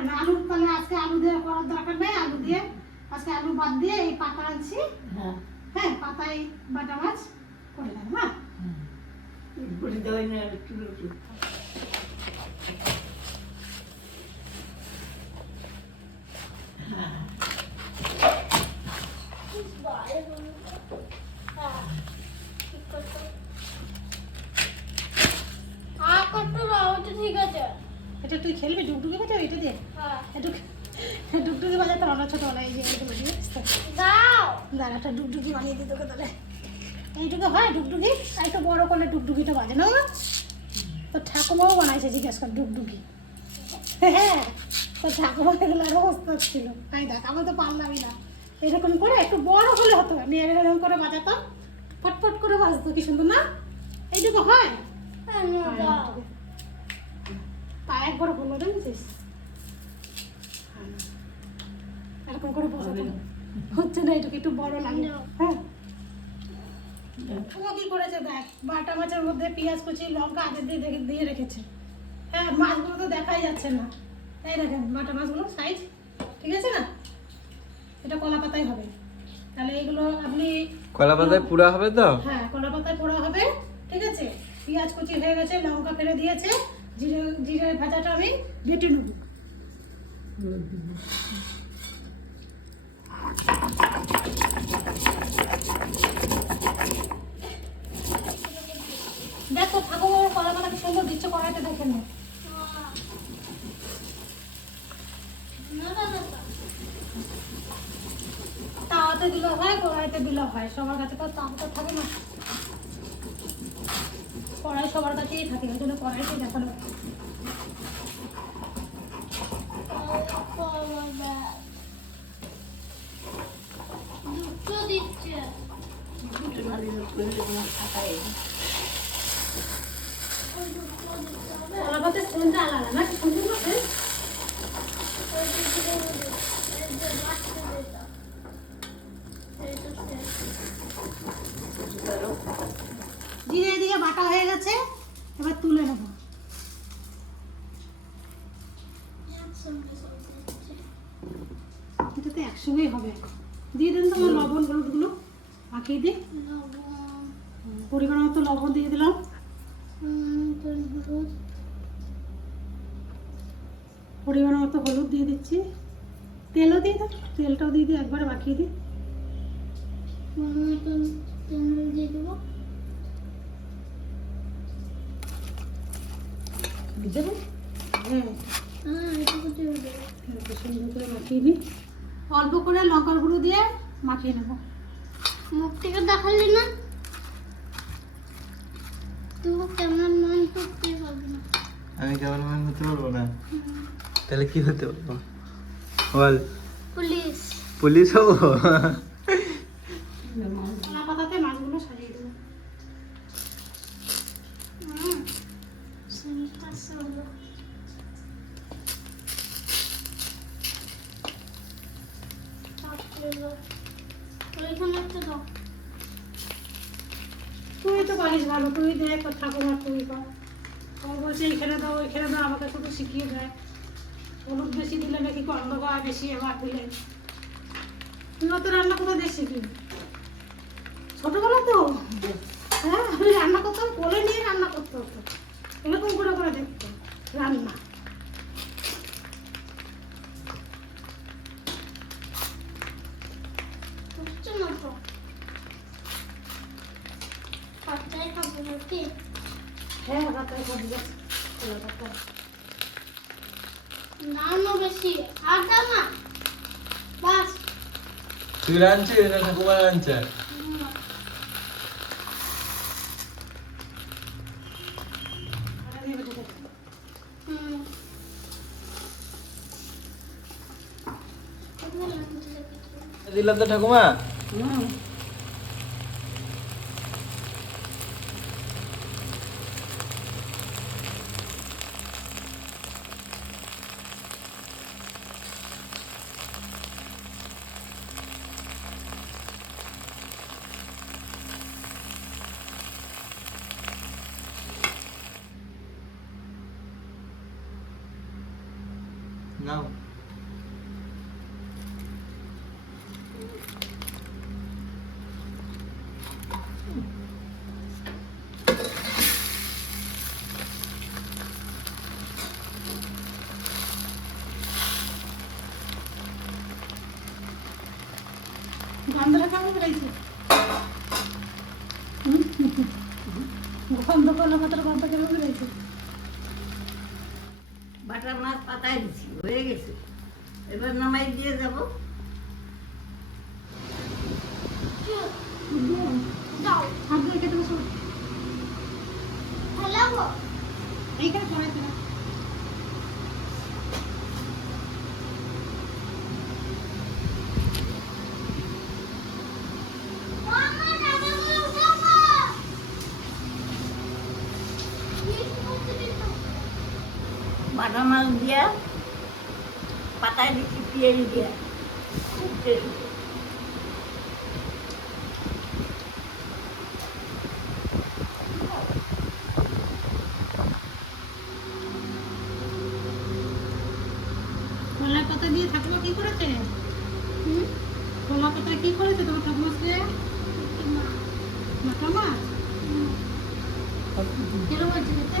করে না আলু তাহলে আজকে আলু দিয়ে করার দরকার নেই আলু দিয়ে আজকে আলু বাদ দিয়ে এই পাতা আনছি। হ্যাঁ। হ্যাঁ পাতায় বাটা মাছ করে দেবো হ্যাঁ বলে দেওয়াই না একটু একটু হ্যাঁ ঠিক আছে এটা তুই খেলবি? ডুগডুগি বাজা এটা দিয়ে? হ্যাঁ। ডুগডুগি বাজাতে অনেক ছোটোবেলায় এই যে দিয়ে দাও। দাঁড়া একটা ডুগডুগি বানিয়ে দিই তোকে তাহলে। এইটুকু হয় ডুগডুগি? আর একটু বড় করলে ডুগডুগিটা বাজে না? তো ঠাকুমাও বানাইছে জিজ্ঞেস কর ডুগডুগি। হ্যাঁ তো ঠাকুমা এগুলো আরও অবস্থা ছিল। তাই দেখ আমরা তো পারলামই না। এরকম করে একটু বড় হলে হতো আমি এরকম করে বাজাতাম। ফটফট করে বাজতো কি সুন্দর না? এইটুকু হয়? হ্যাঁ, তা একবার দেখেছিস হয়। এরকম করে হচ্ছে না এটুকু একটু বড় লাগে। হ্যাঁ। ও কি করেছে দেখ বাটা মাছের মধ্যে পেঁয়াজ কুচি লঙ্কা আগে দিয়ে দিয়ে রেখেছে। হ্যাঁ মাছগুলো তো দেখাই যাচ্ছে না। এই দেখেন বাটা মাছগুলো সাইজ ঠিক আছে না? এটা কলা পাতায় হবে। তাহলে এগুলো আপনি কলা পাতায় পুরা হবে তো? হ্যাঁ কলা পাতায় পোড়া হবে ঠিক আছে? পেঁয়াজ কুচি হয়ে গেছে লঙ্কা ফেলে দিয়েছে। জিরে জিরে ভাজাটা আমি বেটে নেব। দেখো ঠাকুমার কলা পাতা কি সুন্দর দিচ্ছে, কড়াইতে দেখে নে না না না তাওয়াতে দিলেও হয়, কড়াইতে দিলেও হয়, সবার কাছে তো তাওয়াটা থাকে না। কড়াই সবার কাছেই থাকে ওই জন্য কড়াইতে দেখানো হয়। দুটো দিচ্ছে দুটো ভালো করে দেবো থাকায় ওই দুটো দিতে হবে কলা পাতার সেন্টটা আলাদা না সুন্দর লাগে ওই দুটো দেবো। এই যে বাচ্চা দিতাম। এই তো শেষ। ধরো জিরে এদিকে বাটা হয়ে গেছে এবার তুলে নেব। এটা তো একসঙ্গেই হবে দিয়ে দেন তোমার লবণ হলুদগুলো মাখিয়ে দিই। পরিমাণ মতো লবণ দিয়ে দিলাম। পরিমাণ মতো হলুদ দিয়ে দিচ্ছি। তেলও দিয়ে দাও তেলটাও দিয়ে দিই একবারে মাখিয়ে দিই। দিয়ে দেবো। দেবো হ্যাঁ হ্যাঁ, সুন্দর করে মাখিয়ে দিই অল্প করে লঙ্কার গুঁড়ো দিয়ে মাখিয়ে নেব। মুখ থেকে দেখালি না তুই কেমন মান করতে পারবি না। আমি কেমন মান হতে পারব না? তাহলে কি হতে পারব? বল। পুলিশ। পুলিশ হব কলা পাতাতে মাছগুলো সাজিয়ে দেবো হুম সেন্টাস হলো ওইখানে একটা দাও তুই তো পারিস ভালো, তুই দেখ তোর ঠাকুমার তুই কর। ও বলছে এইখানে দাও ওইখানে দাও, আমাকে শুধু শিখিয়ে দেয়। হলুদ বেশি দিলে নাকি গন্ধকা বেশি এবার দিলে। তুই অত রান্না কোথা দিয়ে শিখলি? ছোটবেলা তো? হ্যাঁ রান্না করতাম, কোলে নিয়ে রান্না করতে হতো। এরকম করে করে দেখতো রান্না হচ্ছে না তো পাতায় খাব নাকি হ্যাঁ পাতায় সব গেছে কলা পাতায় না না বেশি আর দাও না বাস তুই রাঁধছিস না ঠাকুমা রাঁধছে হুম। আরে দিয়ে বেটে দেখ। হুম এগুলো লাগছে দেখি। দিলাম তো ঠাকুমা হুম Não. Vamos trocar o brinquedo. বাটার মাছ পাতায় দিচ্ছি হয়ে গেছে। এবার নামাই দিয়ে যাব। হাত তো কেটে বসো। এইখানে শোনাই তোমার মাছ দিয়া পাতায় দিচ্ছি পিঁয়াজ দিয়া। কলা পাতা দিয়ে ঠাকুমা কি করেছে? কলা পাতা কি করেছে তোমার ঠাকুমা সে মাথা মাছ আছে হয়েছে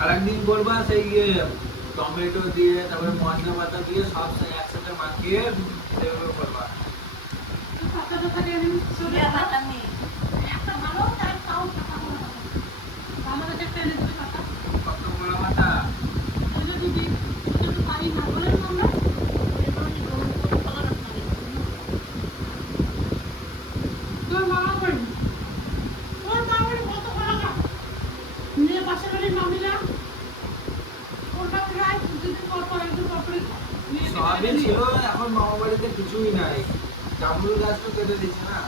আরেকদিন করবা সেই ইয়ে টমেটো দিয়ে তারপরে মশলা পাতা দিয়ে সব একসাথে মাখিয়ে সেভাবে করবা ভালো তার খাও আমাদের একটা আগে ছিল এখন মামা বাড়িতে কিছুই নাই। জামরুল গাছ তো কেটে দিচ্ছে না।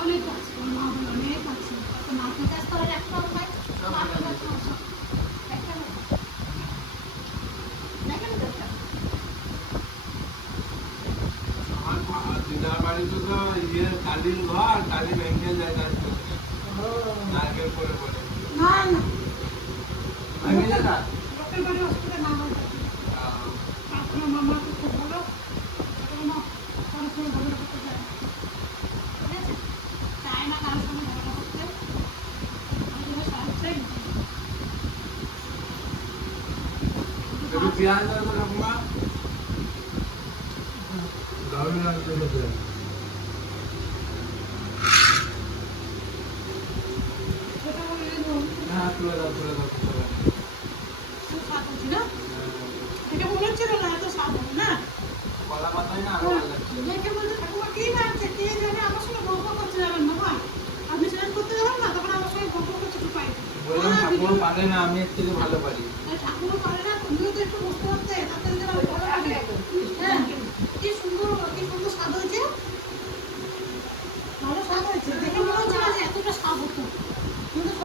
অনেক এবারে হসপিটালে মামা তারপরে মামা খুব ভালো। পড়াশোনা ভালো করতে চায় ঠিক আছে? চায় না কারোর সঙ্গে ঝগড়া করতে। সাহায্যই রুপিয়ান ধর্ম রকমা গাউলার জন্য পারে না আমি এর ভালো পারি।